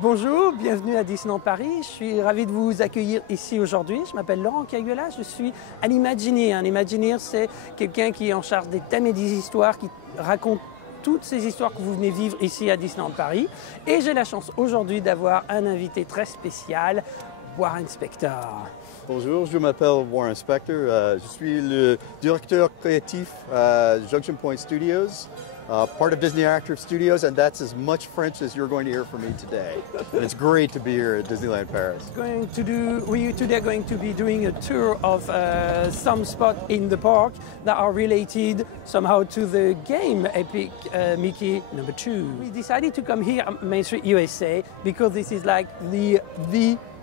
Bonjour, bienvenue à Disneyland Paris. Je suis ravi de vous accueillir ici aujourd'hui. Je m'appelle Laurent Caguela, je suis un Imagineer. Un Imagineer, c'est quelqu'un qui est en charge des thèmes et des histoires, qui raconte toutes ces histoires que vous venez vivre ici à Disneyland Paris. Et j'ai la chance aujourd'hui d'avoir un invité très spécial, Warren Spector. Bonjour, je m'appelle Warren Spector. Je suis le directeur créatif à Junction Point Studios, part of Disney Active Studios, and that's as much French as you're going to hear from me today. And it's great to be here at Disneyland Paris. We today are going to be doing a tour of some spots in the park that are related somehow to the game Epic Mickey #2. We decided to come here at Main Street USA because this is like the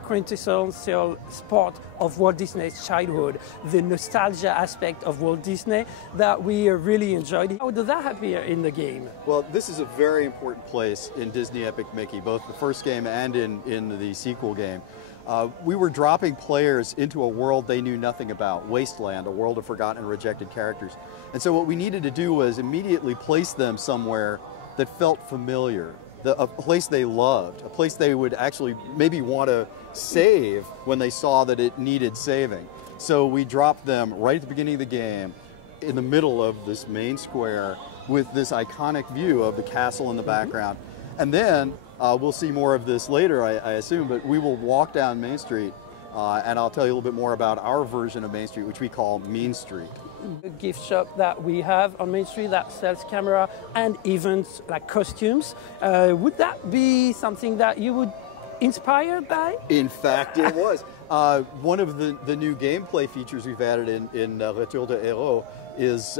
quintessential spot of Walt Disney's childhood, the nostalgia aspect of Walt Disney that we really enjoyed. How does that appear in the game? Well, this is a very important place in Disney Epic Mickey, both the first game and in the sequel game. We were dropping players into a world they knew nothing about, Wasteland, a world of forgotten and rejected characters. And so what we needed to do was immediately place them somewhere that felt familiar, a place they loved, a place they would actually maybe want to save when they saw that it needed saving. So we dropped them right at the beginning of the game in the middle of this main square with this iconic view of the castle in the background. And then we'll see more of this later, I assume, but we will walk down Main Street and I'll tell you a little bit more about our version of Main Street, which we call Mean Street. A gift shop that we have on Main Street that sells camera and events like costumes. Would that be something that you would inspired by? In fact, it was. One of the new gameplay features we've added in Retour de Héros is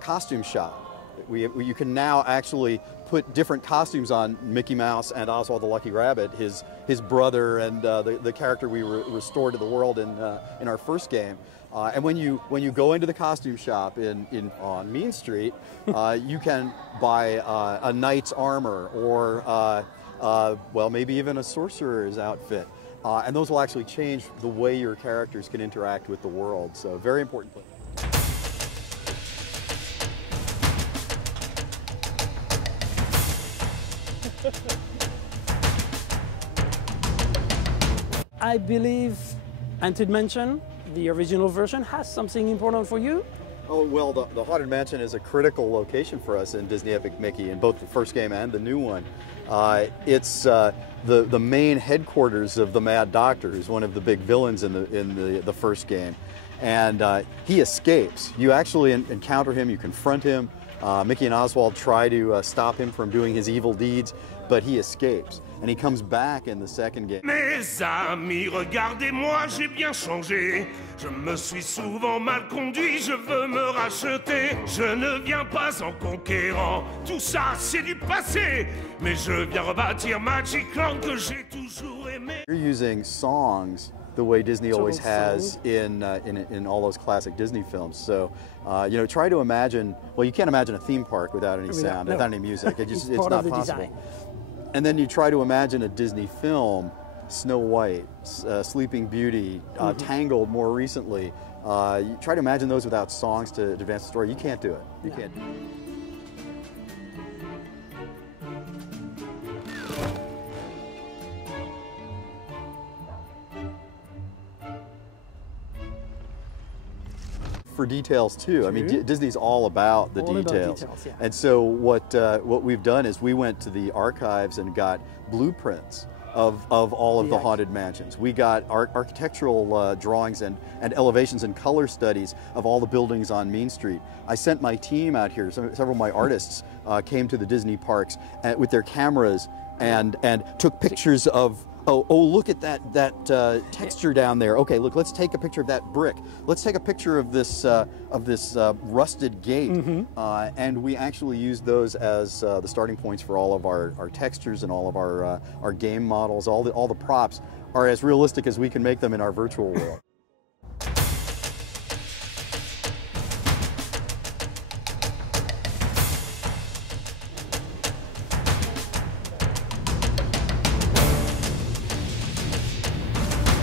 costume shop. You can now actually put different costumes on Mickey Mouse and Oswald the Lucky Rabbit, his brother, and the character we restored to the world in our first game. And when you go into the costume shop on Mean Street, you can buy a knight's armor or well, maybe even a sorcerer's outfit. And those will actually change the way your characters can interact with the world. So very important place. I believe Haunted Mansion, the original version, has something important for you? Oh, well, the Haunted Mansion is a critical location for us in Disney Epic Mickey, in both the first game and the new one. It's the main headquarters of the Mad Doctor, who's one of the big villains in the first game. And he escapes. You actually encounter him, you confront him. Mickey and Oswald try to stop him from doing his evil deeds, but he escapes. And he comes back in the second game. Mes amis, regardez-moi, j'ai bien changé. Je me suis souvent mal conduit, je veux me racheter. Je ne viens pas en conquérant, tout ça c'est du passé. Mais je viens rebâtir Magicland que j'ai toujours aimé. You're using songs the way Disney always has in all those classic Disney films. So, you know, try to imagine, well, you can't imagine a theme park without any sound, without any music. It's not possible. Design. And then you try to imagine a Disney film, Snow White, Sleeping Beauty, Tangled more recently. You try to imagine those without songs to advance the story. You can't do it. You can't do it. For details too. I mean, Disney's all about the details. Yeah. And so what we've done is we went to the archives and got blueprints of all of the Haunted Mansions. We got architectural drawings and elevations and color studies of all the buildings on Mean Street. I sent my team out here. Several of my artists came to the Disney parks with their cameras and took pictures of. Oh, look at that texture down there. Okay, look, let's take a picture of that brick. Let's take a picture of this rusted gate. And we actually used those as the starting points for all of our textures and all of our game models. All the props are as realistic as we can make them in our virtual world.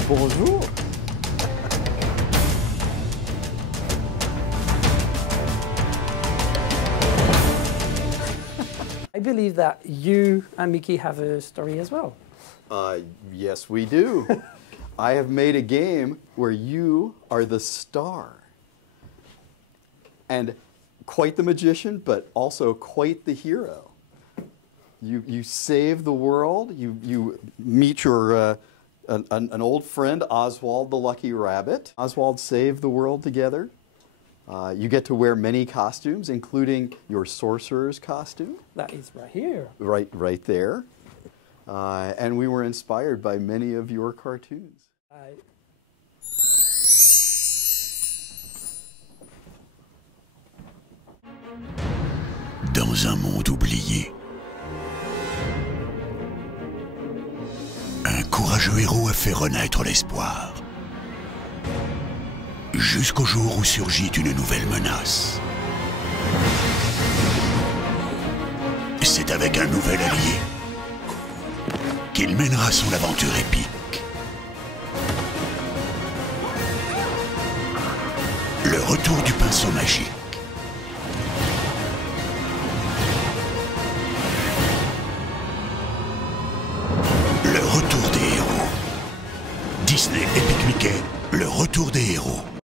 Bonjour. I believe that you and Mickey have a story as well. Yes, we do. I have made a game where you are the star. And quite the magician, but also quite the hero. You save the world. You meet your an old friend, Oswald the Lucky Rabbit. Oswald saved the world together. You get to wear many costumes, including your sorcerer's costume. That is right here. Right there. And we were inspired by many of your cartoons. Dans un monde oublié, un courageux héros a fait renaître l'espoir. Jusqu'au jour où surgit une nouvelle menace. C'est avec un nouvel allié qu'il mènera son aventure épique. Le retour du pinceau magique. Le retour des héros. Disney Epic Mickey, le retour des héros.